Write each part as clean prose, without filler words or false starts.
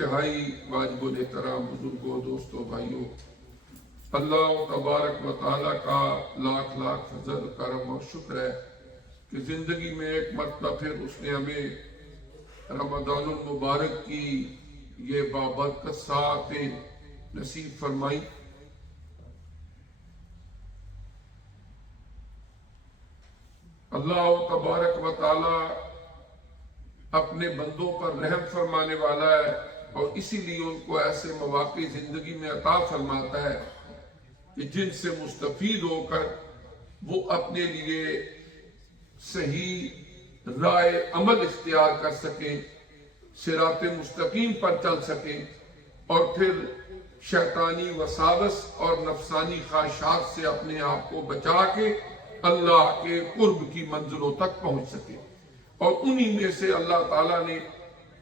انتہائی واجب الاحترام بزرگوں، دوستوں، بھائیوں، اللہ تبارک و تعالیٰ کا لاکھ لاکھ فضل کرم اور شکر ہے کہ زندگی میں ایک مرتبہ پھر اس نے ہمیں رمضان المبارک کی یہ بابرکت ساعتیں نصیب فرمائی۔ اللہ تبارک و تعالیٰ اپنے بندوں پر رحم فرمانے والا ہے اور اسی لیے ان کو ایسے مواقع زندگی میں عطا فرماتا ہے کہ جن سے مستفید ہو کر وہ اپنے لیے صحیح رائے عمل اختیار کر سکیں، صراط مستقیم پر چل سکیں اور پھر شیطانی وساوس اور نفسانی خواہشات سے اپنے آپ کو بچا کے اللہ کے قرب کی منزلوں تک پہنچ سکیں۔ اور انہی میں سے اللہ تعالیٰ نے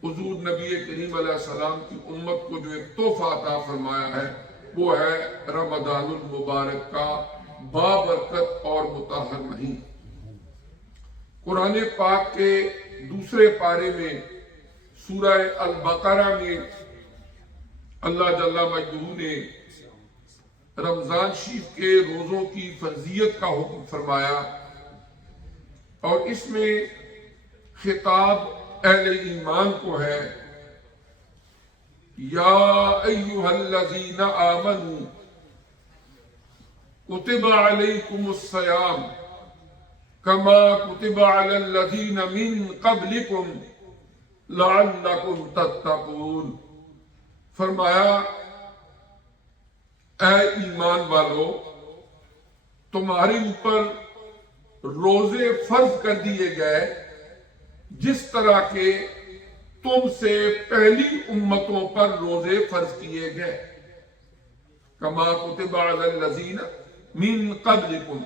حضور نبی کریم علیہ السلام کی امت کو جو ایک تحفہ عطا فرمایا ہے وہ ہے رمضان المبارک کا بابرکت اور مطہر مہینہ۔ قرآن پاک کے دوسرے پارے میں سورہ البقرہ میں اللہ جل مجدہ نے رمضان شریف کے روزوں کی فرضیت کا حکم فرمایا اور اس میں خطاب اہل ایمان کو ہے، یا ایہا الذین آمنوا کتب علیکم الصیام کما کتب علی الذین من قبلکم لعلکم تتقون۔ فرمایا اے ایمان والو، تمہارے اوپر روزے فرض کر دیے گئے جس طرح کے تم سے پہلی امتوں پر روزے فرض کیے گئے، کما کتب علی الذین من قبلکم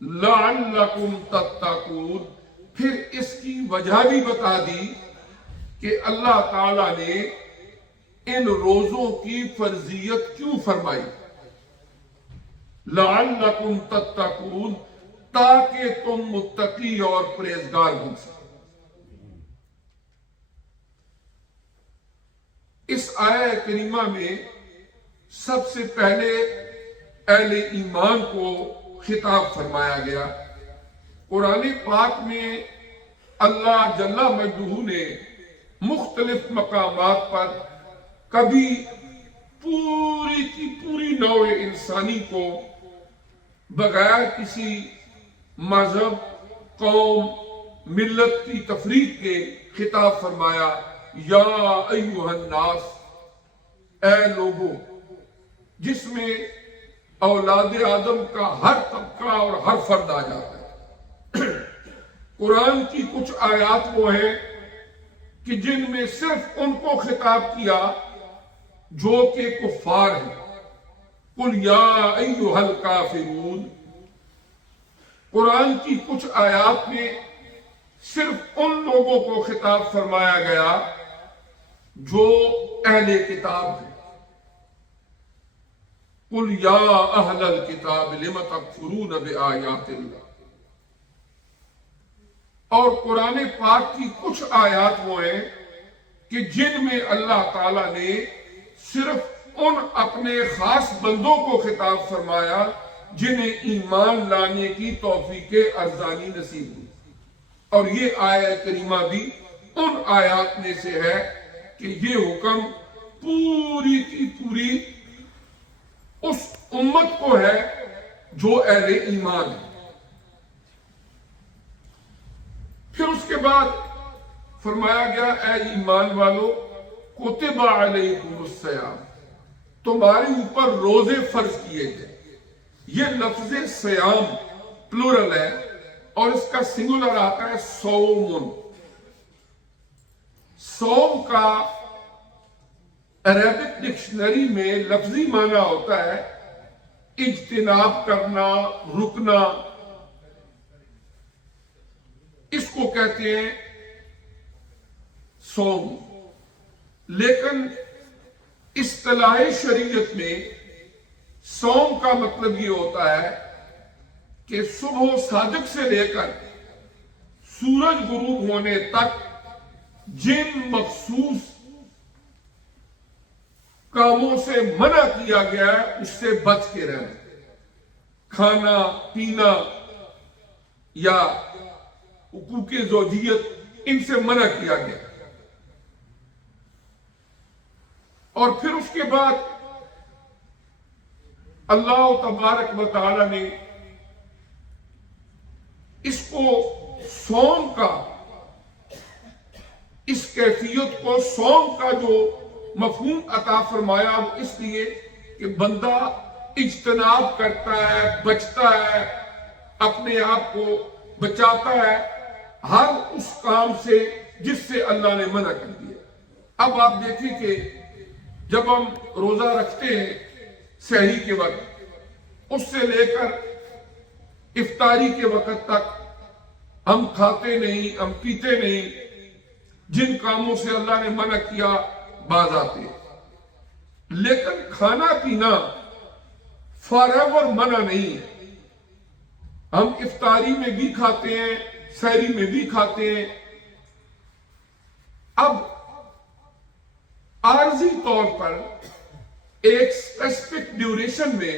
لعلکم تتقون۔ پھر اس کی وجہ بھی بتا دی کہ اللہ تعالیٰ نے ان روزوں کی فرضیت کیوں فرمائی، لعلکم تتقون، تاکہ تم متقی اور پرہیزگار بن سکو۔ اس آیہ کریمہ میں سب سے پہلے اہل ایمان کو خطاب فرمایا گیا۔ قرآن پاک میں اللہ جل مجدہ نے مختلف مقامات پر کبھی پوری کی پوری نوع انسانی کو بغیر کسی مذہب، قوم، ملت کی تفریق کے خطاب فرمایا، یا ایہا الناس، اے لوگو، جس میں اولاد آدم کا ہر طبقہ اور ہر فرد آ جاتا ہے۔ قرآن کی کچھ آیات وہ ہیں کہ جن میں صرف ان کو خطاب کیا جو کہ کفار ہیں، قل یا ایہا الکافرون۔ قرآن کی کچھ آیات میں صرف ان لوگوں کو خطاب فرمایا گیا جو اہل کتاب ہیں، قل یا اہل الکتاب لم تکفرون بآیات اللہ۔ اور قرآن پاک کی کچھ آیات وہ ہیں کہ جن میں اللہ تعالیٰ نے صرف ان اپنے خاص بندوں کو خطاب فرمایا جنہیں ایمان لانے کی توفیق ارزانی نصیب ہوئی۔ اور یہ آیہ کریمہ بھی ان آیات میں سے ہے کہ یہ حکم پوری کی پوری اس امت کو ہے جو اہل ایمان ہے۔ پھر اس کے بعد فرمایا گیا، اے ایمان والو، کتب علیکم الصیام، تمہارے اوپر روزے فرض کیے گئے۔ یہ لفظ صیام پلورل ہے اور اس کا سنگولر آتا ہے صومن۔ صوم کا عربک ڈکشنری میں لفظی معنی ہوتا ہے اجتناب کرنا، رکنا، اس کو کہتے ہیں صوم۔ لیکن اصطلاح شریعت میں صوم کا مطلب یہ ہوتا ہے کہ صبح صادق سے لے کر سورج غروب ہونے تک جن مخصوص کاموں سے منع کیا گیا ہے اس سے بچ کے رہنا. کھانا پینا یا حقوق زوجیت ان سے منع کیا گیا. اور پھر اس کے بعد اللہ تبارک و تعالی نے اس کو صوم کا، اس کیفیت کو صوم کا جو مفہوم عطا فرمایا وہ اس لیے کہ بندہ اجتناب کرتا ہے، بچتا ہے، اپنے آپ کو بچاتا ہے ہر اس کام سے جس سے اللہ نے منع کر دیا. اب آپ دیکھیں کہ جب ہم روزہ رکھتے ہیں سحری کے وقت، اس سے لے کر افطاری کے وقت تک ہم کھاتے نہیں، ہم پیتے نہیں. جن کاموں سے اللہ نے منع کیا باز آتے، لیکن کھانا پینا فار ایور منع نہیں ہے. ہم افطاری میں بھی کھاتے ہیں، سحری میں بھی کھاتے ہیں. اب عارضی طور پر ایک اسپیسیفک ڈیوریشن میں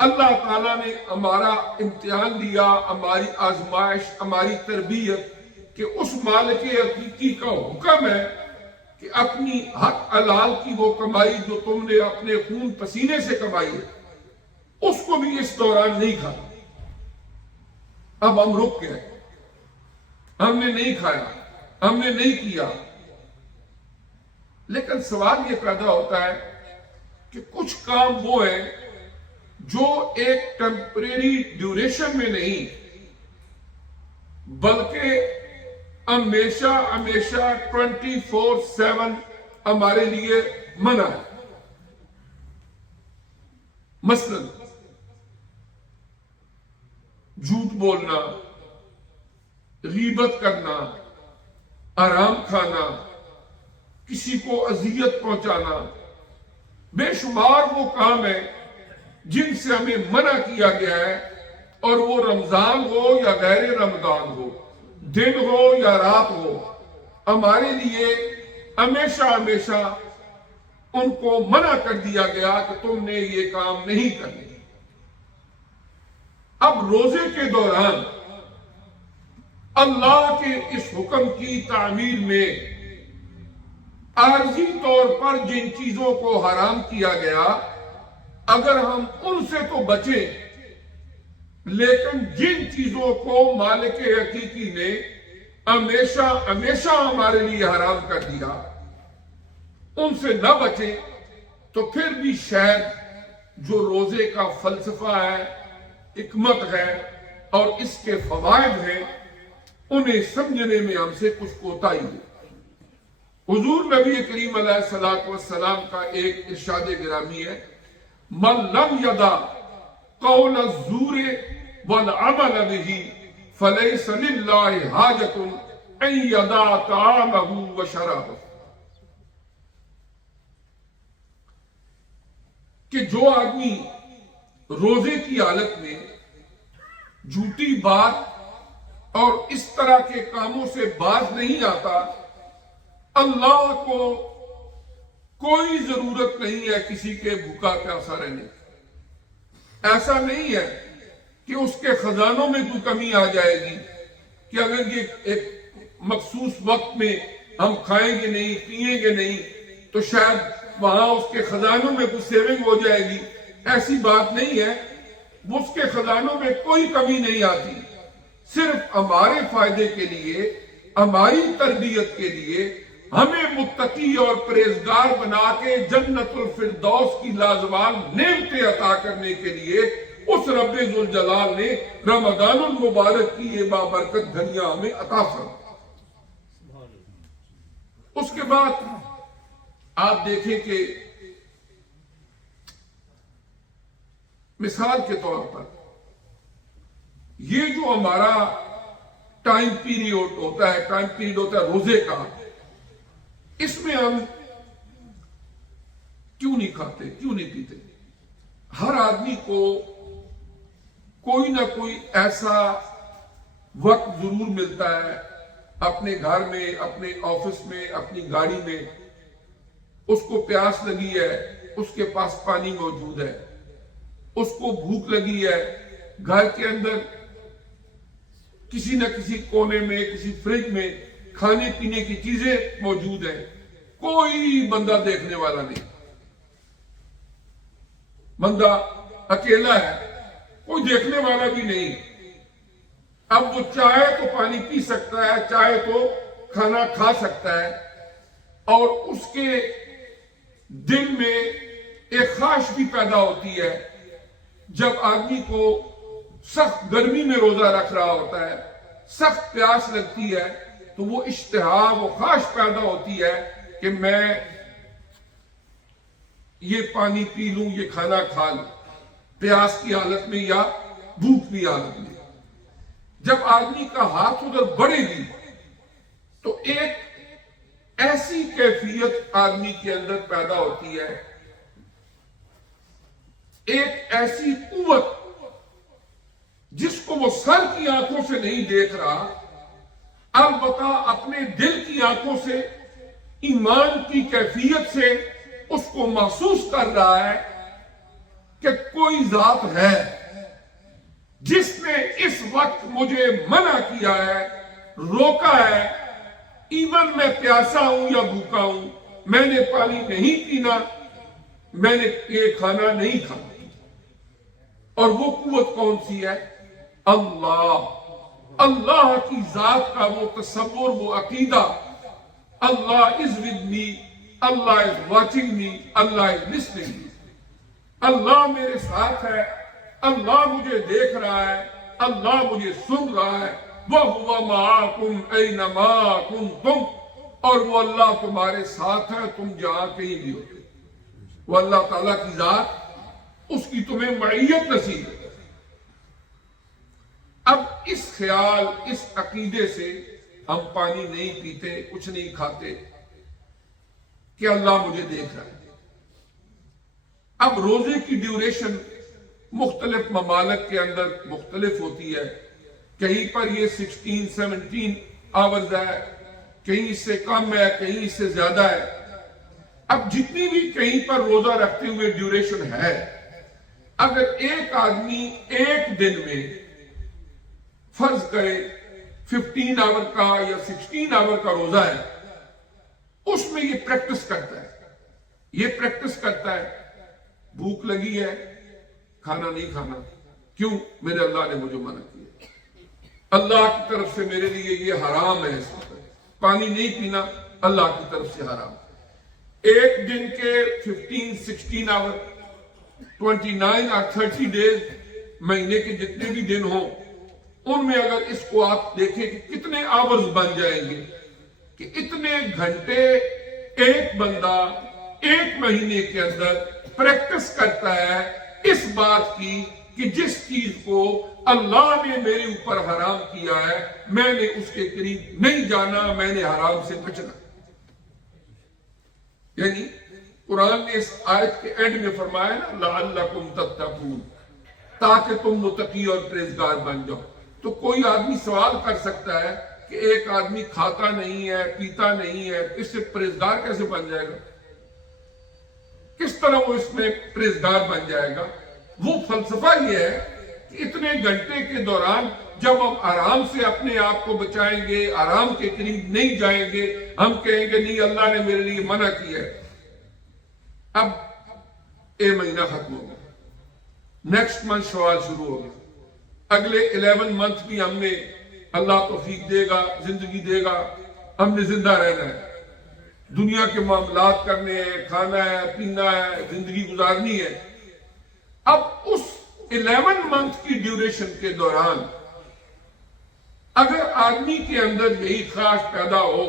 اللہ تعالیٰ نے ہمارا امتحان لیا، ہماری آزمائش، ہماری تربیت، کہ اس مالک حقیقی کا حکم ہے کہ اپنی حق حلال کی وہ کمائی جو تم نے اپنے خون پسینے سے کمائی ہے اس کو بھی اس دوران نہیں کھانا. اب ہم رک گئے، ہم نے نہیں کھایا، ہم نے نہیں کیا. لیکن سوال یہ پیدا ہوتا ہے کہ کچھ کام وہ ہیں جو ایک ٹیمپریری ڈیوریشن میں نہیں بلکہ ہمیشہ 24/7 ہمارے لیے منع ہے. مثلا جھوٹ بولنا، غیبت کرنا، حرام کھانا، کسی کو اذیت پہنچانا، بے شمار وہ کام ہیں جن سے ہمیں منع کیا گیا ہے. اور وہ رمضان ہو یا غیر رمضان ہو، دن ہو یا رات ہو، ہمارے لیے ہمیشہ ان کو منع کر دیا گیا کہ تم نے یہ کام نہیں کرنے. اب روزے کے دوران اللہ کے اس حکم کی تعمیل میں عارضی طور پر جن چیزوں کو حرام کیا گیا اگر ہم ان سے تو بچیں، لیکن جن چیزوں کو مالک حقیقی نے ہمیشہ ہمارے لیے حرام کر دیا ان سے نہ بچیں تو پھر بھی شاید جو روزے کا فلسفہ ہے، حکمت ہے اور اس کے فوائد ہیں انہیں سمجھنے میں ہم سے کچھ کوتاہی ہے. حضور نبی کریم علیہ الصلوۃ والسلام کا ایک ارشاد گرامی ہے، من لم یدع قول الزور والعمل به فلیس للہ حاجۃ ان یدع طعامہ وشرابہ. کہ جو آدمی روزے کی حالت میں جھوٹی بات اور اس طرح کے کاموں سے باز نہیں آتا، اللہ کو کوئی ضرورت نہیں ہے کسی کے بھوکا پیاسا رہنے کی. ایسا نہیں ہے کہ اس کے خزانوں میں کوئی کمی آ جائے گی کہ اگر یہ ایک مخصوص وقت میں ہم کھائیں گے نہیں، پیئیں گے نہیں تو شاید وہاں اس کے خزانوں میں کچھ سیونگ ہو جائے گی. ایسی بات نہیں ہے، اس کے خزانوں میں کوئی کمی نہیں آتی. صرف ہمارے فائدے کے لیے، ہماری تربیت کے لیے، ہمیں متقی اور پرہیزگار بنا کے جنت الفردوس کی لازوال نعمتیں عطا کرنے کے لیے اس رب ذوالجلال نے رمضان المبارک کی یہ بابرکت گھڑیاں ہمیں عطا فرمائیں. اس کے بعد آپ دیکھیں کہ مثال کے طور پر یہ جو ہمارا ٹائم پیریڈ ہوتا ہے روزے کا، اس میں ہم کیوں نہیں کھاتے، کیوں نہیں پیتے؟ ہر آدمی کو کوئی نہ کوئی ایسا وقت ضرور ملتا ہے اپنے گھر میں، اپنے آفس میں، اپنی گاڑی میں اس کو پیاس لگی ہے، اس کے پاس پانی موجود ہے، اس کو بھوک لگی ہے، گھر کے اندر کسی نہ کسی کونے میں، کسی فریج میں کھانے پینے کی چیزیں موجود ہیں، کوئی بندہ دیکھنے والا نہیں، بندہ اکیلا ہے، کوئی دیکھنے والا بھی نہیں۔ اب وہ چاہے تو پانی پی سکتا ہے، چاہے تو کھانا کھا سکتا ہے، اور اس کے دل میں ایک خواہش بھی پیدا ہوتی ہے جب آدمی کو سخت گرمی میں روزہ رکھ رہا ہوتا ہے، سخت پیاس لگتی ہے، تو وہ اشتہا، وہ خواہش پیدا ہوتی ہے کہ میں یہ پانی پی لوں، یہ کھانا کھا لوں، پیاس کی حالت میں یا بھوک کی حالت میں۔ جب آدمی کا ہاتھ ادھر بڑھے گی تو ایک ایسی کیفیت آدمی کے اندر پیدا ہوتی ہے، ایک ایسی قوت جس کو وہ سر کی آنکھوں سے نہیں دیکھ رہا، البتہ اپنے دل کی آنکھوں سے، ایمان کی کیفیت سے اس کو محسوس کر رہا ہے کہ کوئی ذات ہے جس نے اس وقت مجھے منع کیا ہے، روکا ہے، ایون میں پیاسا ہوں یا بھوکا ہوں، میں نے پانی نہیں پینا، میں نے یہ کھانا نہیں کھانا۔ اور وہ قوت کون سی ہے؟ اللہ، اللہ کی ذات کا وہ تصور، وہ عقیدہ، اللہ از ود می، اللہ از واچنگ می، اللہ از لسننگ می، اللہ میرے ساتھ ہے، اللہ مجھے دیکھ رہا ہے، اللہ مجھے سن رہا ہے، وَهُوَ مَعَكُمْ أَيْنَمَا كُنْتُمْ، اور وہ اللہ تمہارے ساتھ ہے تم جہاں کہیں بھی ہوتے۔ وہ اللہ تعالیٰ کی ذات، اس کی تمہیں معیت نصیب ہے۔ اب اس خیال، اس عقیدے سے ہم پانی نہیں پیتے، کچھ نہیں کھاتے کہ اللہ مجھے دیکھ رہا ہے۔ اب روزے کی ڈیوریشن مختلف ممالک کے اندر مختلف ہوتی ہے، کہیں پر یہ 16-17 آورز ہے، کہیں اس سے کم ہے، کہیں اس سے زیادہ ہے۔ اب جتنی بھی کہیں پر روزہ رکھتے ہوئے ڈیوریشن ہے، اگر ایک آدمی ایک دن میں فرض کرے 15 آور کا یا 16 آور کا روزہ ہے، اس میں یہ پریکٹس کرتا ہے، بھوک لگی ہے، کھانا نہیں کھانا، کیوں؟ میرے اللہ نے مجھے منع کیا، اللہ کی طرف سے میرے لیے یہ حرام ہے، اس وقت پانی نہیں پینا اللہ کی طرف سے حرام۔ ایک دن کے 15-16 آور، 29 اور 30 ڈیز، مہینے کے جتنے بھی دن ہوں، ان میں اگر اس کو آپ دیکھیں کہ کتنے آورز بن جائیں گے، کہ اتنے گھنٹے ایک بندہ ایک مہینے کے اندر پریکٹس کرتا ہے اس بات کی کہ جس چیز کو اللہ نے میرے اوپر حرام کیا ہے، میں نے اس کے قریب نہیں جانا، میں نے حرام سے بچنا۔ یعنی قرآن نے اس آیت کے اینڈ میں فرمایا نا، لعلکم تتقون، تاکہ تم متقی اور پرہیزگار بن جاؤ۔ تو کوئی آدمی سوال کر سکتا ہے کہ ایک آدمی کھاتا نہیں ہے، پیتا نہیں ہے، اس سے پرہیزگار کیسے بن جائے گا؟ کس طرح وہ اس میں پرہیزگار بن جائے گا؟ وہ فلسفہ یہ ہے کہ اتنے گھنٹے کے دوران جب ہم آرام سے اپنے آپ کو بچائیں گے، آرام کے قریب نہیں جائیں گے، ہم کہیں گے نہیں اللہ نے میرے لیے منع کیا ہے۔ اب مہینہ ختم ہو گیا، نیکسٹ منتھ شوال شروع ہو گیا، اگلے 11 منتھ بھی ہم نے، اللہ توفیق دے گا، زندگی دے گا، ہم نے زندہ رہنا ہے، دنیا کے معاملات کرنے ہیں، کھانا ہے، پینا ہے، زندگی گزارنی ہے۔ اب اس 11 منتھ کی ڈیوریشن کے دوران اگر آدمی کے اندر یہی خواہش پیدا ہو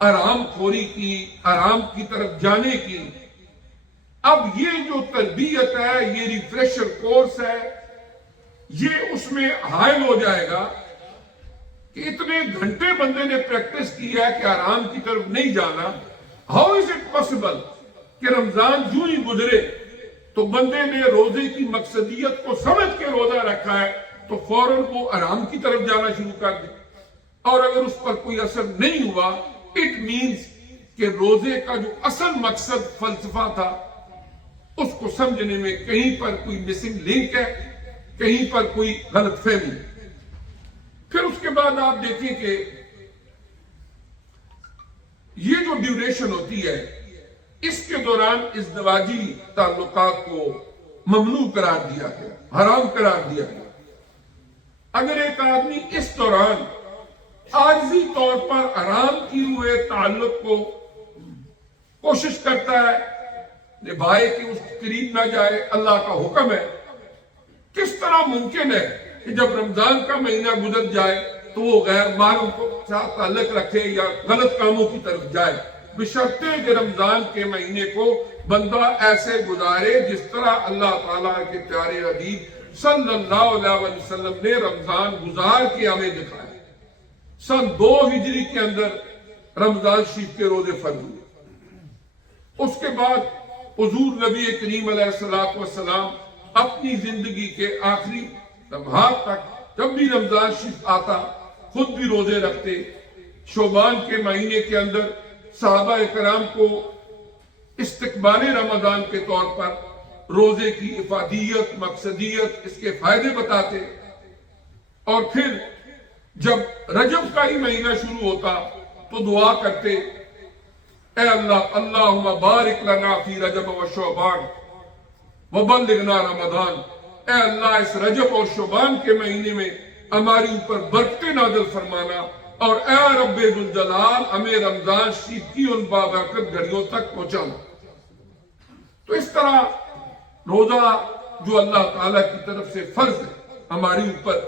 آرام خوری کی، آرام کی طرف جانے کی، اب یہ جو تربیت ہے، یہ ریفریشر کورس ہے، یہ اس میں حائل ہو جائے گا کہ اتنے گھنٹے بندے نے پریکٹس کی ہے کہ آرام کی طرف نہیں جانا۔ ہاؤ از اٹ پاسبل کہ رمضان جو ہی گزرے تو بندے نے روزے کی مقصدیت کو سمجھ کے روزہ رکھا ہے تو فوراً وہ آرام کی طرف جانا شروع کر دے، اور اگر اس پر کوئی اثر نہیں ہوا، اٹ مینز کہ روزے کا جو اصل مقصد فلسفہ تھا اس کو سمجھنے میں کہیں پر کوئی مسنگ لنک ہے، کہیں پر کوئی غلط فہمی۔ پھر اس کے بعد آپ دیکھیں کہ یہ جو ڈیوریشن ہوتی ہے اس کے دوران ازدواجی تعلقات کو ممنوع قرار دیا گیا، حرام قرار دیا گیا۔ اگر ایک آدمی اس دوران عارضی طور پر حرام کیے ہوئے تعلق کو کوشش کرتا ہے نبھائے کہ اس کے قریب نہ جائے، اللہ کا حکم ہے، کس طرح ممکن ہے کہ جب رمضان کا مہینہ گزر جائے تو وہ غیر محرم کو ساتھ تعلق رکھے یا غلط کاموں کی طرف جائے، بشرطے کہ رمضان کے مہینے کو بندہ ایسے گزارے جس طرح اللہ تعالیٰ کے پیارے حبیب صلی اللہ علیہ وسلم نے رمضان گزار کے ہمیں دکھایا۔ سن 2 ہجری کے اندر رمضان شریف کے روزے فرض ہوئے۔ اس کے بعد حضور نبی کریم علیہ السلام اپنی زندگی کے آخری لمحات تک جب بھی رمضان شریف آتا خود بھی روزے رکھتے۔ شعبان کے مہینے کے اندر صحابہ کرام کو استقبال رمضان کے طور پر روزے کی افادیت، مقصدیت، اس کے فائدے بتاتے، اور پھر جب رجب کا ہی مہینہ شروع ہوتا تو دعا کرتے، اے اللہ اللہم بارک لنا فی رجب و شعبان وبلغنا رمضان، اے اللہ اس رجب اور شعبان کے مہینے میں ہماری اوپر برکتیں نازل فرمانا، اور اے رب ذوالجلال ہمیں رمضان شریف کی ان بابرکت گھڑیوں تک پہنچانا۔ تو اس طرح روزہ جو اللہ تعالیٰ کی طرف سے فرض ہے ہماری اوپر،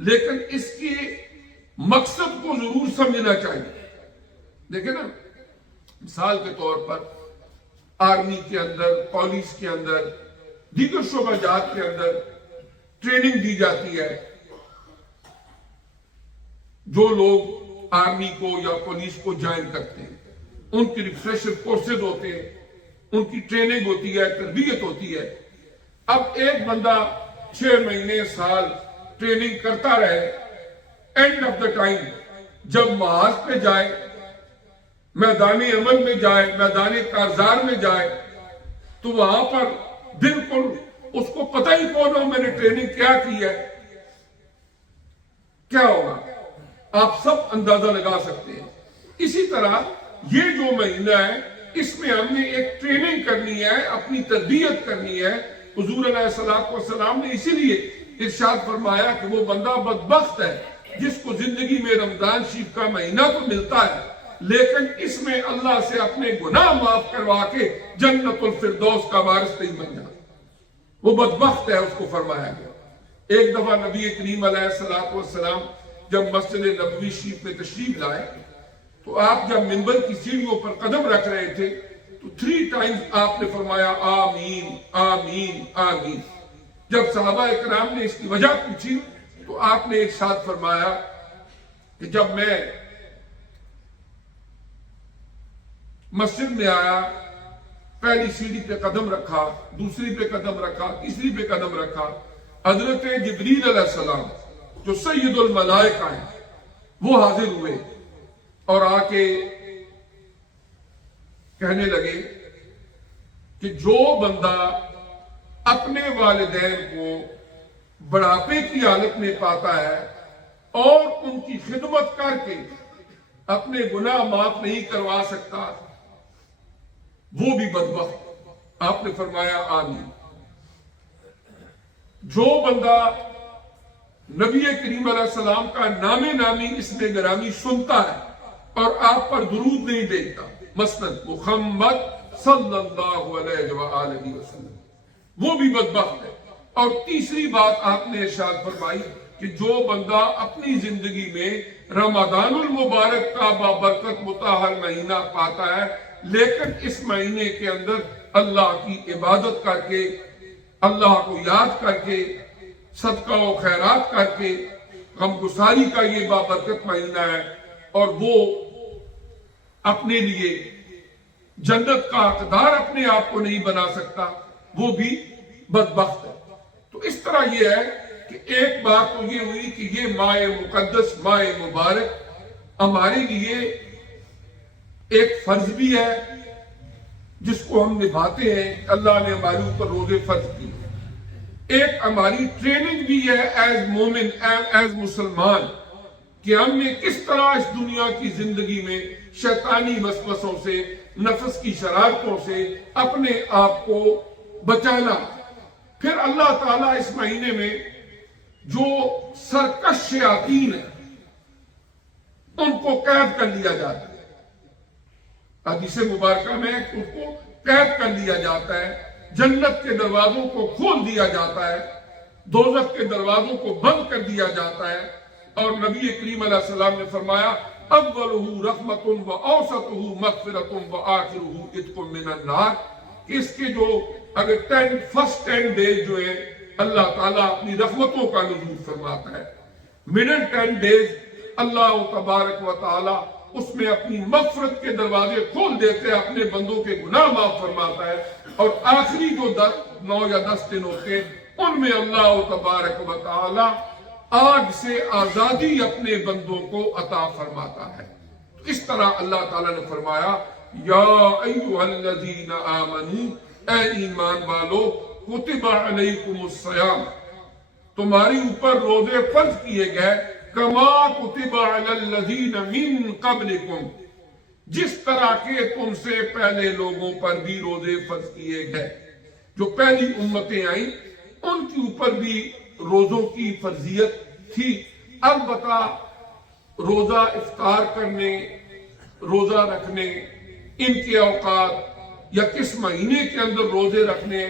لیکن اس کی مقصد کو ضرور سمجھنا چاہیے۔ دیکھیں نا، مثال کے طور پر آرمی کے اندر، پولیس کے اندر، دیگر شعبہ جات کے اندر ٹریننگ دی جاتی ہے۔ جو لوگ آرمی کو یا پولیس کو جوائن کرتے ہیں ان کی ریفریشر کورسز ہوتے ہیں، ان کی ٹریننگ ہوتی ہے، تربیت ہوتی ہے۔ اب ایک بندہ 6 مہینے، سال ٹریننگ کرتا رہے، اینڈ آف دا ٹائم جب محاذ پہ جائے، میدان عمل میں جائے، میدان کارزار میں جائے، تو وہاں پر بالکل اس کو پتہ ہی کون ہو میں نے ٹریننگ کیا کی ہے، کیا ہوگا آپ سب اندازہ لگا سکتے ہیں۔ اسی طرح یہ جو مہینہ ہے اس میں ہم نے ایک ٹریننگ کرنی ہے، اپنی تربیت کرنی ہے۔ حضور علیہ السلام نے اسی لیے ارشاد فرمایا کہ وہ بندہ بدبخت ہے جس کو زندگی میں رمضان شریف کا مہینہ تو ملتا ہے لیکن اس میں اللہ سے اپنے گناہ معاف کروا کے جنت الفردوس کا وارث نہیں بن جاتا، وہ بدبخت ہے، اس کو فرمایا گیا۔ ایک دفعہ نبی کریم علیہ السلام جب مسجد نبوی شریف میں تشریف لائے تو آپ جب منبر کی سیڑھیوں پر قدم رکھ رہے تھے تو 3 ٹائمز آپ نے فرمایا آمین آمین آمین۔ جب صحابہ کرام نے اس کی وجہ پوچھی تو آپ نے ارشاد فرمایا کہ جب میں مسجد میں آیا، پہلی سیڑھی پہ قدم رکھا، دوسری پہ قدم رکھا، تیسری پہ قدم رکھا، حضرت جبریل علیہ السلام جو سید الملائکہ ہیں وہ حاضر ہوئے اور آ کے کہنے لگے کہ جو بندہ اپنے والدین کو بڑھاپے کی حالت میں پاتا ہے اور ان کی خدمت کر کے اپنے گناہ معاف نہیں کروا سکتا وہ بھی بدبخت۔ آپ نے فرمایا آمین۔ جو بندہ نبی کریم علیہ السلام کا نام نامی اسم گرامی سنتا ہے اور آپ پر درود نہیں بھیجتا، مثلا محمد صلی اللہ علیہ وآلہ وسلم، وہ بھی بدبخت ہے۔ اور تیسری بات آپ نے ارشاد فرمائی کہ جو بندہ اپنی زندگی میں رمضان المبارک کا بابرکت مطہر مہینہ پاتا ہے لیکن اس مہینے کے اندر اللہ کی عبادت کر کے، اللہ کو یاد کر کے، صدقہ و خیرات کر کے، غمگساری کا یہ بابرکت مہینہ ہے اور وہ اپنے لیے جنت کا حقدار اپنے آپ کو نہیں بنا سکتا، وہ بھی بدبخت ہے۔ تو اس طرح یہ ہے کہ ایک بات تو یہ ہوئی کہ یہ ماہ مقدس، ماہ مبارک ہمارے لیے ایک فرض بھی ہے جس کو ہم نبھاتے ہیں، اللہ نے ہمارے اوپر روزے فرض کیے، ایک ہماری ٹریننگ بھی ہے ایز مومن، ایز مسلمان، کہ ہم نے کس طرح اس دنیا کی زندگی میں شیطانی وسوسوں سے، نفس کی شرارتوں سے اپنے آپ کو بچانا۔ پھر اللہ تعالیٰ اس مہینے میں جو سرکش شیاطین ہیں ان کو قید کر لیا جاتا ہے، حدیث مبارکہ میں ان کو قید کر لیا جاتا ہے، جنت کے دروازوں کو کھول دیا جاتا ہے، دوزخ کے دروازوں کو بند کر دیا جاتا ہے، اور نبی کریم علیہ السلام نے فرمایا اولہ رحمت و اوسطہ مغفرت و آخرہ عتق من النار، کہ اس کے جو اگر فرسٹ 10 ڈیز جو ہے اللہ تعالیٰ اپنی رحمتوں کا نزول فرماتا ہے، مڈل 10 ڈیز اللہ تبارک و تعالیٰ اس میں اپنی مغفرت کے دروازے کھول دیتے ہیں، اپنے بندوں کے گناہ معاف فرماتا ہے، اور آخری جو 9 یا 10 دن ہوتے ہیں ان میں اللہ تبارک و تعالیٰ آگ سے آزادی اپنے بندوں کو عطا فرماتا ہے۔ تو اس طرح اللہ تعالیٰ نے فرمایا یا ایھا الذین آمنوا، اے ایمان والو، کتب علیکم الصیام، تمہاری اوپر روزے فرض کیے گئے، کما کتب علی الذین من قبلکم، جس طرح کے تم سے پہلے لوگوں پر بھی روزے فرض کیے گئے، جو پہلی امتیں آئیں ان کے اوپر بھی روزوں کی فرضیت تھی۔ البتہ روزہ افطار کرنے، روزہ رکھنے، ان کے اوقات یا کس مہینے کے اندر روزے رکھنے،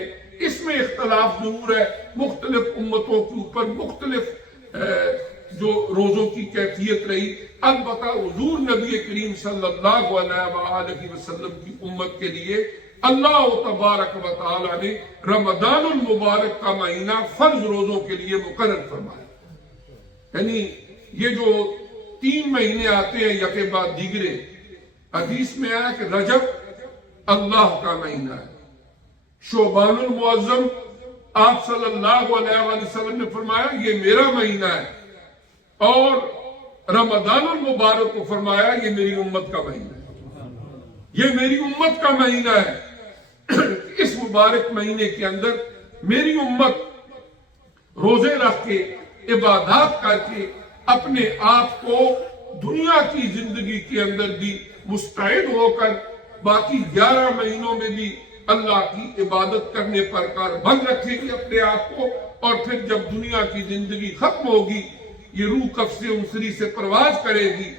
اس میں اختلاف ضرور ہے، مختلف امتوں کے اوپر مختلف جو روزوں کی کیفیت رہی۔ البتہ حضور نبی کریم صلی اللہ علیہ وآلہ وسلم کی امت کے لیے اللہ تبارک و تعالیٰ نے رمضان المبارک کا مہینہ فرض روزوں کے لیے مقرر فرمایا۔ یعنی یہ جو 3 مہینے آتے ہیں یکے بعد دیگرے، حدیث میں آیا کہ رجب اللہ کا مہینہ ہے، شعبان المعظم آپ صلی اللہ علیہ وآلہ وسلم نے فرمایا یہ میرا مہینہ ہے، اور رمضان المبارک کو فرمایا یہ میری امت کا مہینہ ہے، یہ میری امت کا مہینہ ہے۔ اس مبارک مہینے کے اندر میری امت روزے رکھ کے، عبادات کر کے، اپنے آپ کو دنیا کی زندگی کے اندر بھی مستعد ہو کر باقی 11 مہینوں میں بھی اللہ کی عبادت کرنے پر کاربند رکھے گی اپنے آپ کو، اور پھر جب دنیا کی زندگی ختم ہوگی، یہ روح کف سے انسری سے پرواز کرے گی،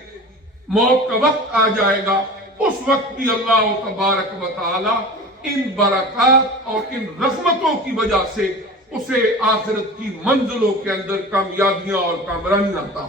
موت کا وقت آ جائے گا، اس وقت بھی اللہ تبارک و تعالی ان برکات اور ان رحمتوں کی وجہ سے اسے آخرت کی منزلوں کے اندر کامیابیاں اور کامرانیاں عطا